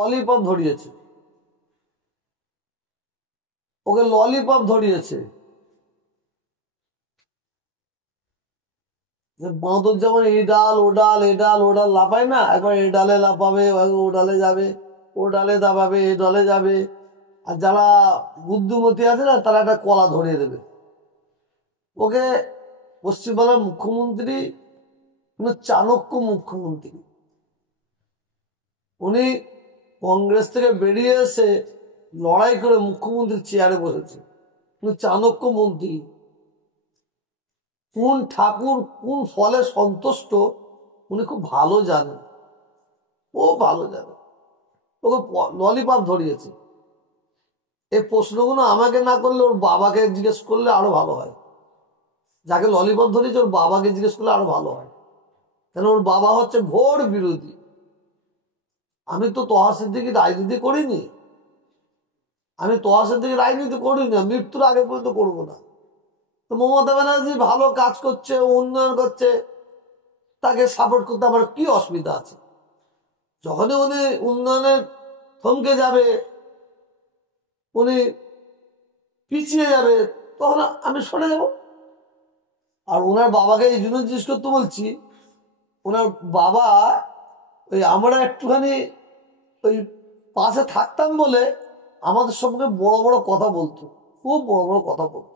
Lollipop ধরিয়েছে, ওকে lollipop ধরিয়েছে। বাঁদর যেমন এই ডাল ও ডাল এ ডাল ও ডাল লাফায় না, একবার এই ডালে লাফাবে, ও ডালে যাবে, ও ডালে দাবাবে, এ ডালে যাবে। আর যারা বুদ্ধিমতী আছে না, তারা একটা কলা ধরিয়ে দেবে। ওকে পশ্চিমবাংলার মুখ্যমন্ত্রী চাণক্য মুখ্যমন্ত্রী, উনি কংগ্রেস থেকে বেরিয়ে এসে লড়াই করে মুখ্যমন্ত্রীর চেয়ারে বসেছে। উনি চাণক্য মন্ত্রী, কোন ঠাকুর কোন ফলে সন্তুষ্ট উনি খুব ভালো জানেন, ও ভালো জানে। ওকে ললিপপ ধরিয়েছে। এই প্রশ্নগুলো আমাকে না করলে ওর বাবাকে জিজ্ঞেস করলে আরো ভালো হয়। যাকে ললিপপ ধরিয়েছে ওর বাবাকে জিজ্ঞেস করলে আরো ভালো হয়, কেন ওর বাবা হচ্ছে ঘোর বিরোধী। আমি তো তোহা সিদ্দিকী রাজনীতি করিনি, আমি তোহা সিদ্দিকী রাজনীতি করিনি, মৃত্যুর আগে পর্যন্ত করবো না। তো মমতা ব্যানার্জি ভালো কাজ করছে, উন্নয়ন করছে, তাকে সাপোর্ট করতে আমার কি অসুবিধা আছে? যখনই উনি উন্নয়নের থমকে যাবে, উনি পিছিয়ে যাবে, তখন আমি সরে যাব। আর ওনার বাবাকে এই জন্য জিজ্ঞেস করতে বলছি, ওনার বাবা ওই আমরা একটুখানি ওই পাশে থাকতাম বলে আমাদের সঙ্গে বড় বড় কথা বলতো, খুব বড় বড় কথা বলতো।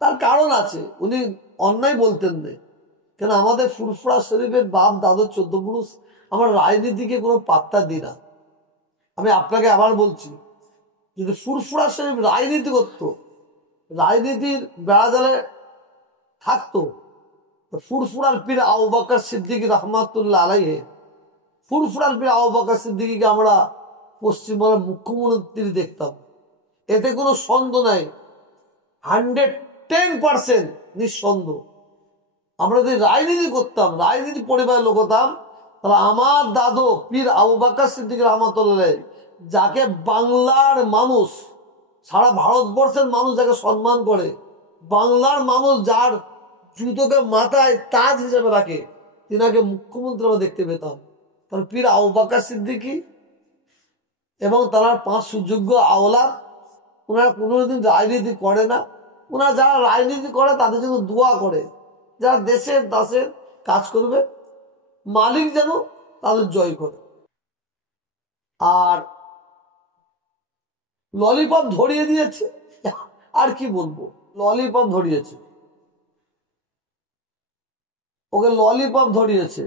তার কারণ আছে, উনি অন্যায় বলতেন না। কেন আমাদের ফুরফুরা শরীফের বাপ দাদু 14 পুরুষ আমার রাজনীতিকে কোনো পাত্তা দিই না। আমি আপনাকে আবার বলছি, যদি ফুরফুরা শরীফ রাজনীতি করতো, রাজনীতির বেড়াজালে থাকতো, ফুরফুরার পীর আবু বকর সিদ্দিকী রহমাতুল্লাহ আলাইহি, ফুরফুরার পীর আবু বকর সিদ্দিকীকে আমরা পশ্চিমবঙ্গের মুখ্যমন্ত্রী দেখতাম। এতে কোনো সন্দেহ নাই, 110% নিঃসন্দেহ। আমরা যদি রাজনীতি করতাম, রাজনীতি পরিবারের লোক হতাম, তাহলে আমার দাদু পীর আবু বকর সিদ্দিকী রহমাতুল্লাহ, যাকে বাংলার মানুষ, সারা ভারতবর্ষের মানুষ যাকে সম্মান করে, বাংলার মানুষ যার জুতোকে মাথায় তাজ হিসেবে রাখে, তিনাকে মুখ্যমন্ত্রী আমরা দেখতে পেতাম। কারণ পীর আবু বকর সিদ্দিকী এবং তার 5 সুযোগ্য আওলাদ, ওনারা কোনোদিন রাজনীতি করে না। ওনারা যারা রাজনীতি করে তাদের জন্য দোয়া করে, যারা দেশের দাসের কাজ করবে, মালিক যেন তাদের জয় করে। আর ললিপপ ধরিয়ে দিয়েছে, আর কি বলবো, ললিপপ ধরিয়েছে, ওকে ললিপপ ধরিয়েছে।